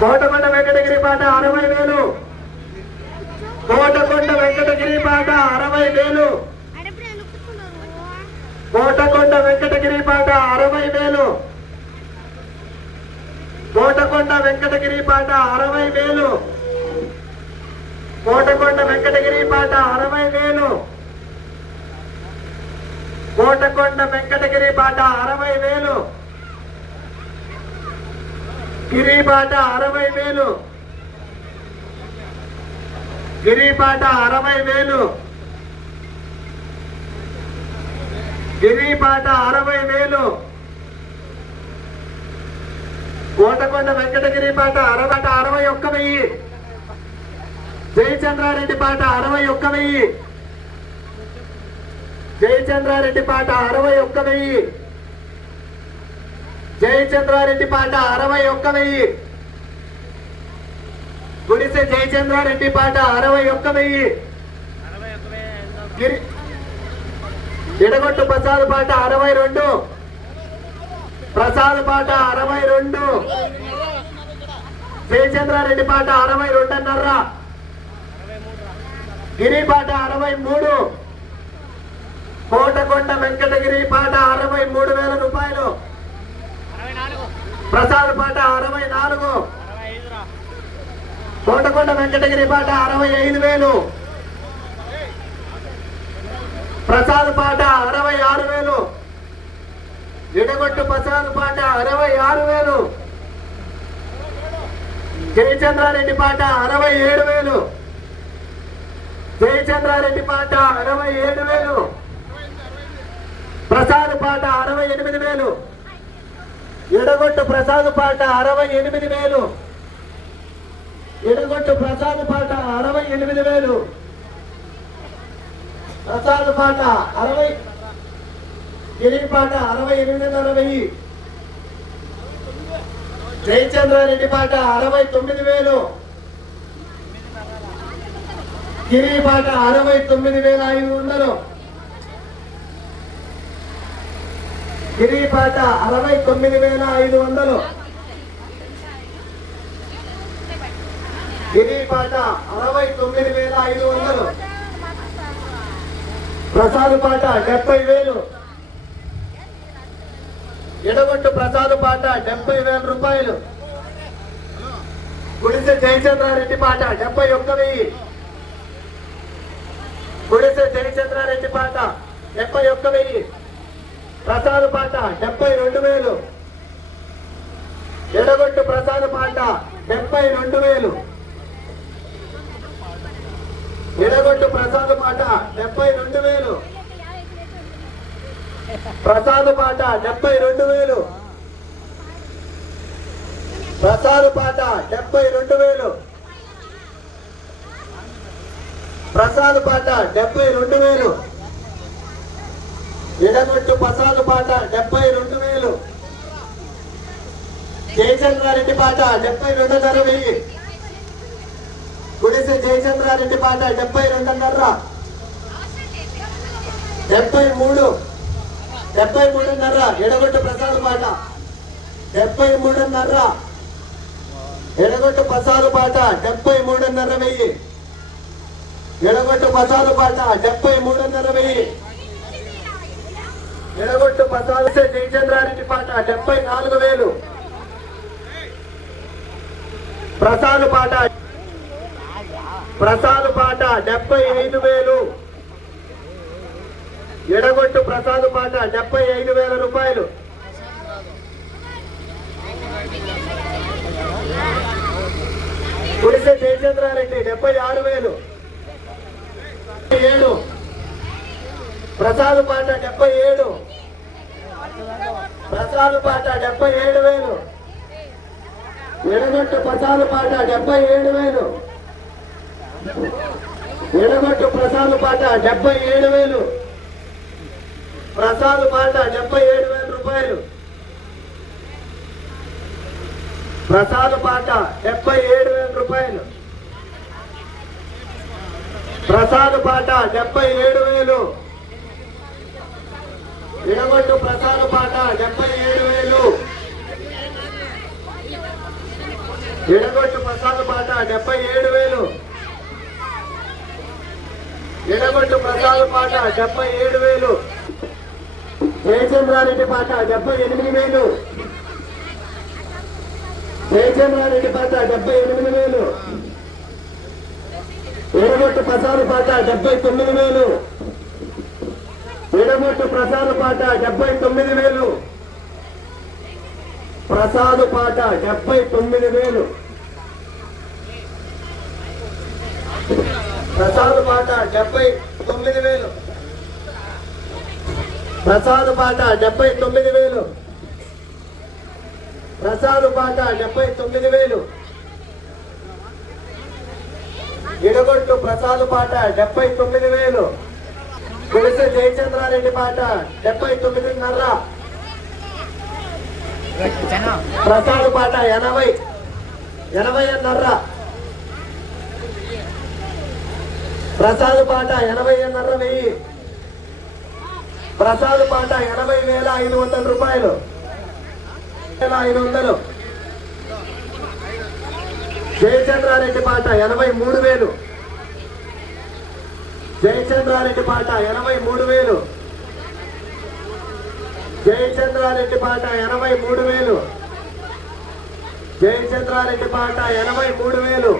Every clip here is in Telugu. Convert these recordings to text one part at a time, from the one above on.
కోటకొండ వెంకటగిరి పాట అరవై వేలు. కోటకొండ వెంకటగిరి పాట అరవై వేలు. కోటకొండ వెంకటగిరి పాట అరవై వేలు. కోటకొండ వెంకటగిరి పాట అరవై వేలు. కోటకొండ వెంకటగిరి పాట అరవై వేలు. కోటకొండ వెంకటగిరి పాట అరవై వేలు. గిరిపాట అరవై వేలు. గిరిపాట అరవై వేలు. గిరిబాట అరవై వేలు. కోటకొండ వెంకటగిరి పాట అరవై అరవై ఒక్క వెయ్యి. జయచంద్రారెడ్డి పాట అరవై ఒక్క వెయ్యి. జయచంద్రారెడ్డి పాట అరవై ఒక్క వెయ్యి. జయచంద్రారెడ్డి పాట అరవై ఒక్క వెయ్యి. గుడిసె జయచంద్రారెడ్డి పాట అరవై ఒక్క వెయ్యి. ఎడగొట్టు ప్రసాద్ పాట అరవై రెండు. ప్రసాద్ పాట అరవై రెండు. జయచంద్రారెడ్డి పాట అరవై రెండున్నర. గిరి పాట అరవై మూడు. కోటకొండ వెంకటగిరి పాట అరవై మూడు వేల రూపాయలు. ప్రసాద్ పాట అరవై నాలుగు. కోటకొండ వెంకటగిరి పాట అరవై ఐదు వేలు. ప్రసాద్ పాట అరవై ఆరు వేలు. ఎడగొట్టు ప్రసాద్ పాట అరవై ఆరు వేలు. జయచంద్రారెడ్డి పాట అరవై ఏడు వేలు. జయచంద్రారెడ్డి పాట అరవై ఏడు వేలు. ప్రసాద్ పాట అరవై ఎనిమిది వేలు. ఎడగొట్టు ప్రసాద్ పాట అరవై ఎనిమిది వేలు. ఎడగొట్టు ప్రసాద్ పాట అరవై ఎనిమిది వేలు. ప్రసాద్ పాట అరవై గిరి పాట అరవై ఎనిమిదిన్నర వెయ్యి. జయచంద్రారెడ్డి పాట అరవై తొమ్మిది వేలు. గిరి పాట అరవై తొమ్మిది వేల ఐదు వందలు. గిరి పాట అరవై తొమ్మిది వేల ఐదు వందలు. గిరి పాట అరవై తొమ్మిది వేల ఐదు వందలు. ప్రసాద్ పాట డెబ్బై వేలు. ఎడగొట్టు ప్రసాద్ పాట డెబ్బై వేల రూపాయలు. గుడిసె జయచంద్రారెడ్డి పాట డెబ్బై ఒక్క వెయ్యి. గుడిసె జయచంద్రారెడ్డి పాట డెబ్బై ఒక్క వెయ్యి. ప్రసాద పాట డెబ్బై రెండు వేలు. ఎడగొట్టు ప్రసాద పాట డెబ్బై రెండు వేలు. ఎడగొట్టు ప్రసాద పాట డెబ్బై రెండు వేలు. ప్రసాద పాట డెబ్బై రెండు వేలు. ప్రసాద పాట డెబ్బై రెండు వేలు. ప్రసాద పాట డెబ్బై రెండు వేలు. ఎడగొట్టు పసాదు పాట డెబ్బై రెండు వేలు. జయచంద్రారెడ్డి పాట డెబ్బై రెండున్నర వెయ్యి గుడిసె జయచంద్రారెడ్డి పాట డెబ్బై రెండున్నర. డెబ్బై మూడు డెబ్బై మూడున్నర. ఎడగొట్టు ప్రసాద్ పాట డెబ్బై మూడున్నర. ఎడగొట్టు ప్రసాద్ పాట డెబ్బై మూడున్నర వెయ్యి ఎడగొట్టు ప్రసాద్ పాట డెబ్బై మూడున్నర వెయ్యి ఎడగొట్టు ప్రసాద్ జయచంద్రారెడ్డి పాట డెబ్బై నాలుగు వేలు. ప్రసాద్ పాట ప్రసాద్ పాట డెబ్బై ఐదు వేలు. ఎడగొట్టు ప్రసాద్ పాట డెబ్బై ఐదు వేల రూపాయలు. గుడిసె జయచంద్రారెడ్డి డెబ్బై ఆరు వేలు. ఏడు. ప్రసాద్ పాట డెబ్బై ఏడు. ప్రసాద్ పాట డెబ్బై ఏడు వేలు. ఎడగొట్టు ప్రసాద్ పాట డెబ్బై ఏడు వేలు. ఎడగొట్టు ప్రసాద్ పాట డెబ్బై ఏడు వేలు. ప్రసాద్ పాట డెబ్బై ఏడు వేల రూపాయలు. ప్రసాద్ పాట డెబ్బై ఏడు వేల రూపాయలు. ప్రసాద్ పాట డెబ్బై ఏడు వేలు. ఇడగొట్టు ప్రసాద పాట డెబ్బై ఏడు వేలు. ఇడగొట్టు ప్రసాద పాట డెబ్బై ఏడు వేలు. ఇడగొట్టు ప్రసాద పాట డెబ్బై ఏడు వేలు. జయచంద్రారెడ్డి పాట డెబ్బై ఎనిమిది వేలు. జయచంద్రారెడ్డి పాట డెబ్బై ఎనిమిది వేలు. ఎడగొట్టు ప్రసాద పాట డెబ్బై తొమ్మిది వేలు. ఎడగొట్టు ప్రసాద్ పాట డెబ్బై తొమ్మిది వేలు. ప్రసాద్ పాట డెబ్బై తొమ్మిది వేలు. ప్రసాద్ పాట డెబ్బై తొమ్మిది వేలు. ప్రసాద్ పాట డెబ్బై తొమ్మిది వేలు. ప్రసాద్ పాట డెబ్బై తొమ్మిది వేలు. ఎడగొట్టు ప్రసాద్ పాట డెబ్బై తొమ్మిది వేలు. పులిసె జయచంద్రారెడ్డి పాట డెబ్బై తొమ్మిదిన్నర. ప్రసాద్ పాట ఎనభై ఎనభై అన్నర ప్రసాద్ పాట ఎనభై అన్నర వెయ్యి. ప్రసాద్ పాట ఎనభై వేల ఐదు వందల రూపాయలు. ఐదు వందలు. జయచంద్రారెడ్డి పాట ఎనభై మూడు వేలు. జయచంద్రారెడ్డి పాట ఎనభై మూడు వేలు. జయచంద్రారెడ్డి పాట ఎనభై మూడు వేలు. జయచంద్రారెడ్డి పాట ఎనభై మూడు వేలు.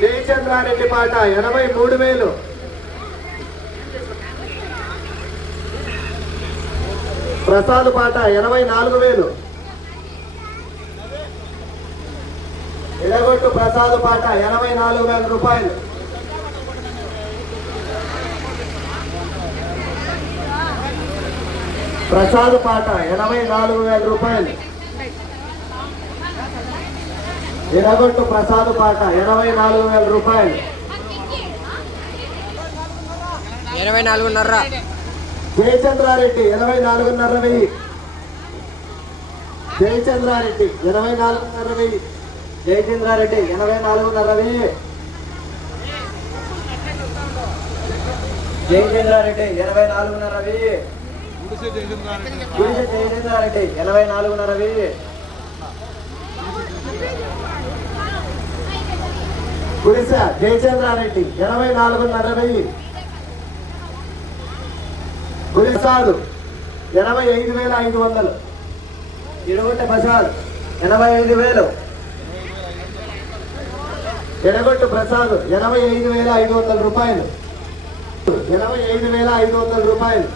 జయచంద్రారెడ్డి పాట ఎనభై మూడు వేలు. ప్రసాద్ పాట ఎనభై నాలుగు వేలు. ఎడగొట్టు ప్రసాద్ పాట ఎనభై నాలుగు వేల రూపాయలు. ప్రసాద్ పాట ఎనభై నాలుగు వేల రూపాయలు. ఎడగొట్టు ప్రసాద్ పాట ఎనభై నాలుగు వేల రూపాయలు. ఇరవై నాలుగున్నర. జయచంద్రారెడ్డి ఎనభై నాలుగున్నర వెయ్యి. జయచంద్రారెడ్డి ఎనభై నాలుగున్నర వెయ్యి. జయచంద్రారెడ్డి ఎనభై నాలుగున్నర వెయ్యి. జయచంద్రారెడ్డి ఎనభై నాలుగున్నర వెయ్యి. గుడిసె జయచంద్రారెడ్డి ఎనభై నాలుగున్నర వెయ్యి. గుడిసె జయచంద్రారెడ్డి ఎనభై నాలుగున్నర వెయ్యి. గురిసాదు ఎనభై ఐదు వేల ఐదు వందలు. ఎడగొట్ట ప్రసాద్ ఎనభై ఐదు వేలు. ఎడగొట్టు ప్రసాద్ ఎనభై ఐదు వేల ఐదు వందల రూపాయలు. ఎనభై ఐదు వేల ఐదు వందల రూపాయలు.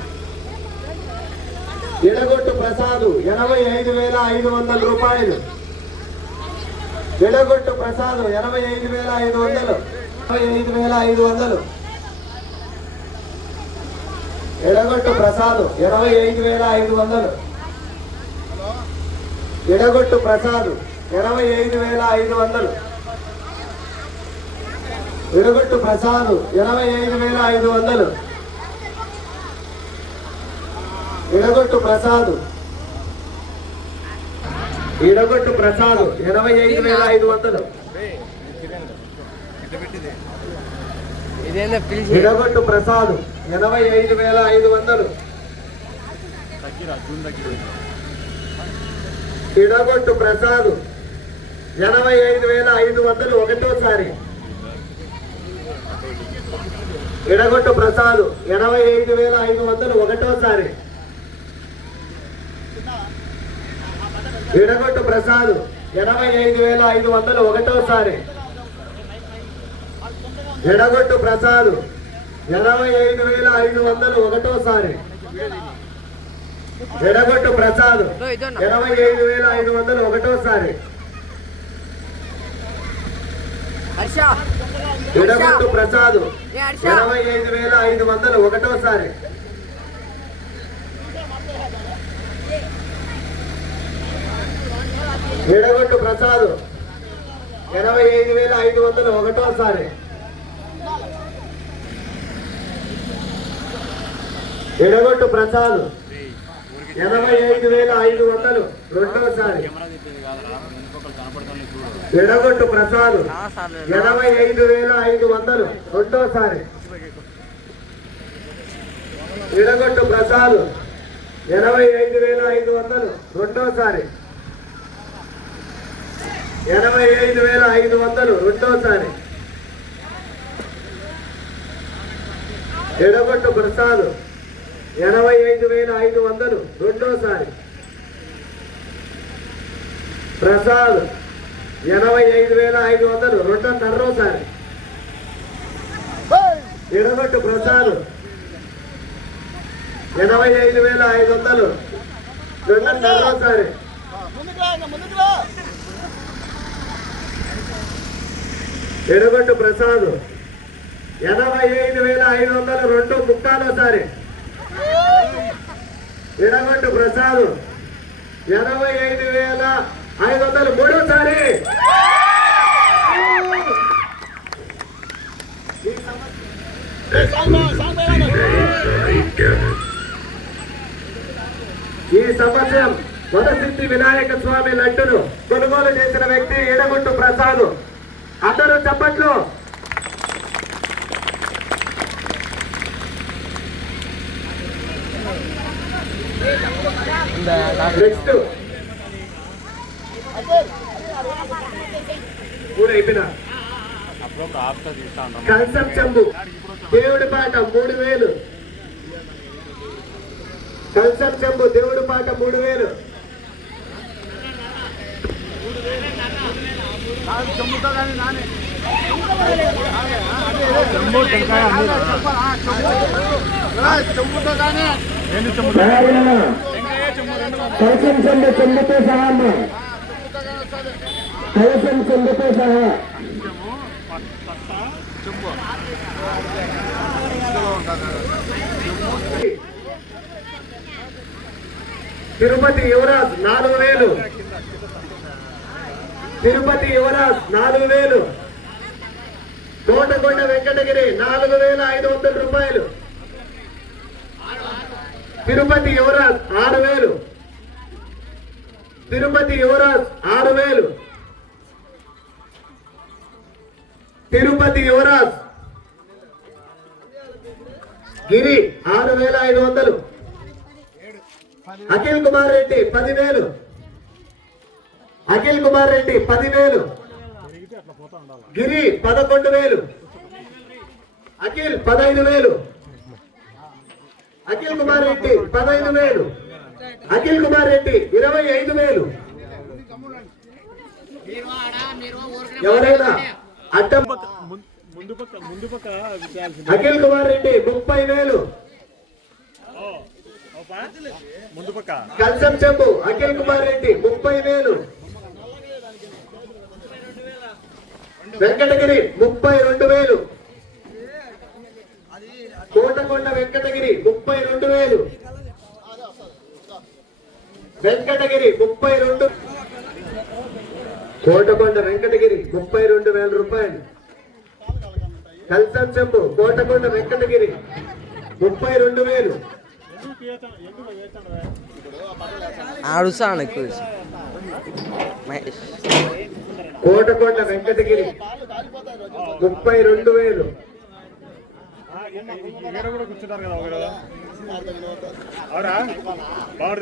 ఎడగొట్టు ప్రసాదు ఎనభై ఐదు వేల ఐదు వందల రూపాయలు. ఎడగొట్టు ప్రసాదు ఎనభై ఐదు వేల ఐదు వందలు. ఎనభై ఐదు వేల ఐదు వందలు. ఎడగొట్టు ప్రసాదు ఇరవై ఐదు వేల ఐదు వందలు. ఎడగొట్టు ప్రసాదు ఇరవై ఐదు వేల ఐదు వందలు. ఎడగొట్టు ప్రసాదు ఇరవై ఐదు వేల ఐదు వందలు. ఎడగొట్టు ప్రసాద్. ఎడగొట్టు ప్రసాద్ ఇరవై ఐదు వేల ఐదు వందలు. ఎడగొట్టు ప్రసాద్ ఎనభై ఐదు వేల ఐదు వందలు. ఎడగొట్టు ప్రసాద్ ఎనభై ఐదు వేల ఐదు వందలు ఒకటోసారి. ఎడగొట్టు ప్రసాద్ ఎనభై ఐదు వేల ఐదు వందలు ఒకటోసారి. ఎడగొట్టు ప్రసాద్ ఎనభై ఐదు వేల ఐదు వందలు ఒకటోసారి. ఎడగొట్టు ప్రసాద్ ఎనభై ఐదు వేల ఐదు వందలు ఒకటోసారి. ఎడగొట్టు ప్రసాద్ ఎనభై ఐదు వేల ఐదు వందలు ఒకటోసారి. ఎడగొట్టు ప్రసాద్ ఎనభై ఐదు వేల ఐదు వందలు ఒకటోసారి. ఎడగొట్టు ప్రసాద్. ఎనభై ఐదు వేల ఐదు వందలు ఒకటోసారి. ఎడగొట్టు ప్రసాద్. ఎనభై ఐదు వేల ఐదు వందలు రెండోసారి. ఎడగొట్టు ప్రసాద్. ఎనభై ఐదు వేల ఐదు వందలు రెండోసారి. ఎడగొట్టు ప్రసాద్. ఎనభై ఐదు వేల ఐదు వందలు రెండోసారి. ఎనభై ఐదు వేల ఐదు వందలు రెండోసారి ఎడగొట్టు ప్రసాద్ ఎనభై ఐదు వేల ఐదు వందలు రెండోసారి ప్రసాద్ ఎనభై ఐదు వేల ఐదు వందలు రెండో ఎడగొట్టు ప్రసాద్ ఎనభై ఐదు వేల ఐదు వందలు రెండో ఎడగొట్టు ప్రసాద్. ఎనభై ఐదు వేల ఐదు వందలు రెండు ముక్కాలోసారి ఎడగొట్టు ప్రసాద్. ఎనభై ఐదు వేల ఐదు వందలు మూడోసారి. ఈ సంవత్సరం వదసిద్ధి వినాయక స్వామి లడ్డును కొనుగోలు చేసిన వ్యక్తి ఎడగొట్టు ప్రసాద్. అందరూ చప్పట్లు. నెక్స్ట్. మూడు అయిపోయినా? చెంబు. దేవుడి పాట మూడు వేలు. కన్సం చెంబు దేవుడి పాట మూడు వేలు. కలసం చెంబు చెంబుతో సహా అమ్మ కలసం చెంబుతో సహా తిరుపతి యువరాజ్ నాలుగు వేలు. తిరుపతి యువరాజ్ నాలుగు వేలు. కోటకొండ వెంకటగిరి నాలుగు వేల ఐదు వందల రూపాయలు. తిరుపతి యువరాజ్ ఆరు వేలు. తిరుపతి యువరాజ్ ఆరు వేలు. తిరుపతి యువరాజ్ గిరి ఆరు వేల ఐదు వందలు. అఖిల్ కుమార్ రెడ్డి పదివేలు. అఖిల్ కుమార్ రెడ్డి పదివేలు. గిరి పదకొండు వేలు. అఖిల్ పదహైదు వేలు. అఖిల్ కుమార్ రెడ్డి పదహైదు వేలు. అఖిల్ కుమార్ రెడ్డి ఇరవై ఐదు వేలు. ఎవరైనా అడ్డం అఖిల్ కుమార్ రెడ్డి ముప్పై వేలు. ముందు పక్క. కల్సం చెంబు అఖిల్ కుమార్ రెడ్డి ముప్పై వేలు. వెంకటగిరి ముప్పై రెండు వేలు. కోటకొండ వెంకటగిరి ముప్పై రెండు వేలు. వెంకటగిరి ముప్పై రెండు. కోటకొండ వెంకటగిరి ముప్పై రెండు వేల రూపాయలు. కల్సం చెంబు కోటకొండ వెంకటగిరి ముప్పై రెండు వేలు. ఆడుస్తాను ఎక్కువ మహేష్. కోటకొండ వెంకటగిరి ముప్పై రెండు వేలు.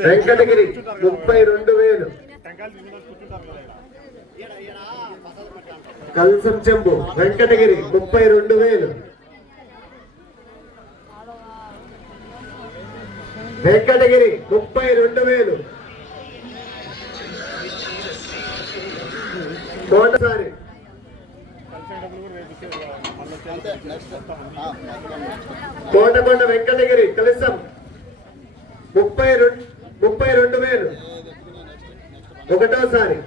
వెంకటగిరి ముప్పై రెండు వేలు. కల్సం చెంబు వెంకటగిరి ముప్పై రెండు వేలు. వెంకటగిరి ముప్పై రెండు వేలు కోటసారి కలిసే డబ్బులు కూడా రేపు ఇచ్చేది మళ్ళీ వచ్చేది. కోటకొండ వెంకటగిరి కలసం ముప్పై రెండు ముప్పై రెండు వేలు ఒకటోసారి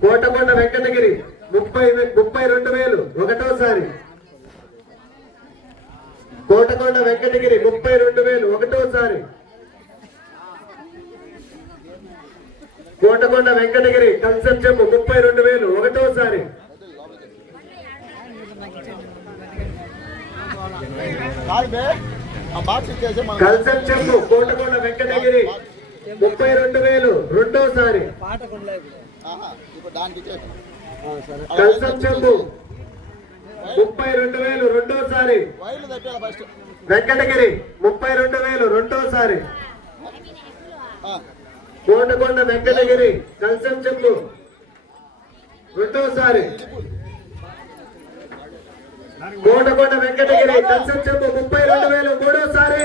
కోటకొండ వెంకటగిరి ముప్పై వే- ముప్పై రెండు వేలు ఒకటోసారి కోటకొండ వెంకటగిరి ముప్పై రెండు వేలు ఒకటోసారి కోటకొండ వెంకటగిరి కన్సెప్ట్ చెంబు ముప్పై రెండు వేలు ఒకటోసారి. చెంబు కోటకొండ వెంకటగిరి ముప్పై రెండు వేలు రెండోసారి. చెంబు ముప్పై రెండు వేలు రెండోసారి. వైర్లు తప్పాలి ఫస్ట్. వెంకటగిరి ముప్పై రెండు వేలు రెండోసారి. ఆ, కోటకొండ వెంకటగిరి కల్సం చెప్పు రెండోసారి. కోటకొండ వెంకటగిరి కల్సం చెప్పు ముప్పై రెండు వేలు. మూడోసారి.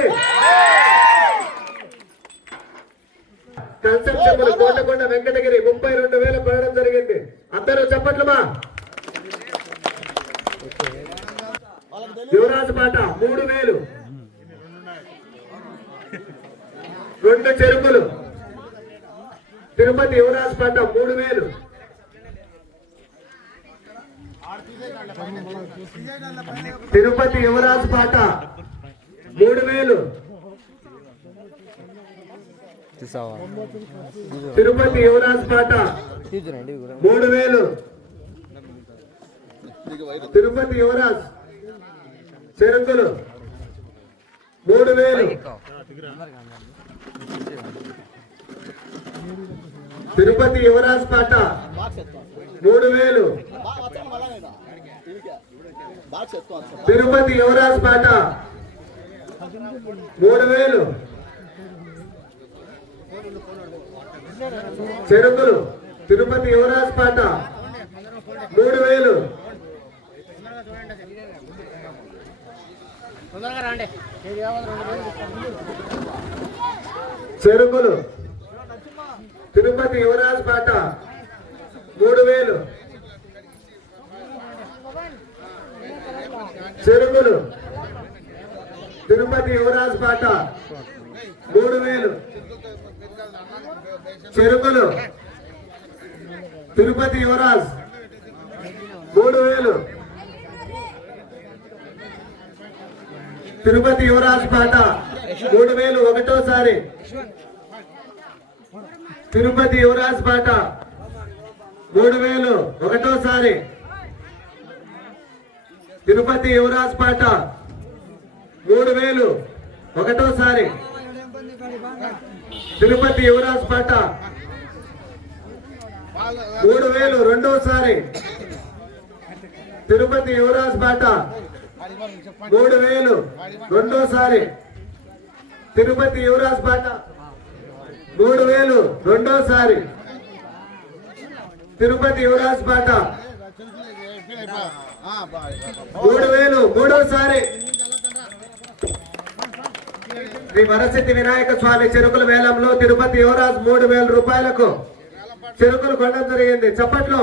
కల్సం చెప్పులు కోటకొండ వెంకటగిరి ముప్పై రెండు వేలు పడడం జరిగింది. అందరూ చెప్పట్లమా? యువరాజు పాట మూడు వేలు. రెండు చెరుకులు. తిరుపతి యువరాజ్ పాట మూడు వేలు. తిరుపతి యువరాజ్ పాట మూడు వేలు. తిరుపతి యువరాజ్ పాట మూడు వేలు. తిరుపతి యువరాజ్ చెరుకులు మూడు వేలు. తిరుపతి యువరాజ్ పాట. మూడు వేలు. తిరుపతి యువరాజ్ పాట. మూడు వేలు. చెరుకులు. తిరుపతి యువరాజ్ పాట. మూడు వేలు. చెరుకులు. తిరుపతి యువరాజ్ పాట మూడు వేలు. చెరుకులు. తిరుపతి యువరాజ్ పాట మూడు వేలు. చెరుకులు. తిరుపతి యువరాజ్ మూడు వేలు. తిరుపతి యువరాజ్ పాట మూడు వేలు ఒకటోసారి. తిరుపతి యువరాజ్పేట మూడు వేలు ఒకటోసారి. తిరుపతి యువరాజ్పేట మూడు వేలు ఒకటోసారి. తిరుపతి యువరాజ్పేట మూడు వేలు రెండోసారి. తిరుపతి యువరాజ్పేట మూడు వేలు రెండోసారి. తిరుపతి యువరాజ్పేట మూడు వేలు రెండోసారి. తిరుపతి యువరాజ్ పాట మూడు వేలు మూడోసారి. శ్రీ వరసిద్ధి వినాయక స్వామి చెరుకుల వేలంలో తిరుపతి యువరాజ్ మూడు వేల రూపాయలకు చెరుకులు కొనడం జరిగింది. చప్పట్లో.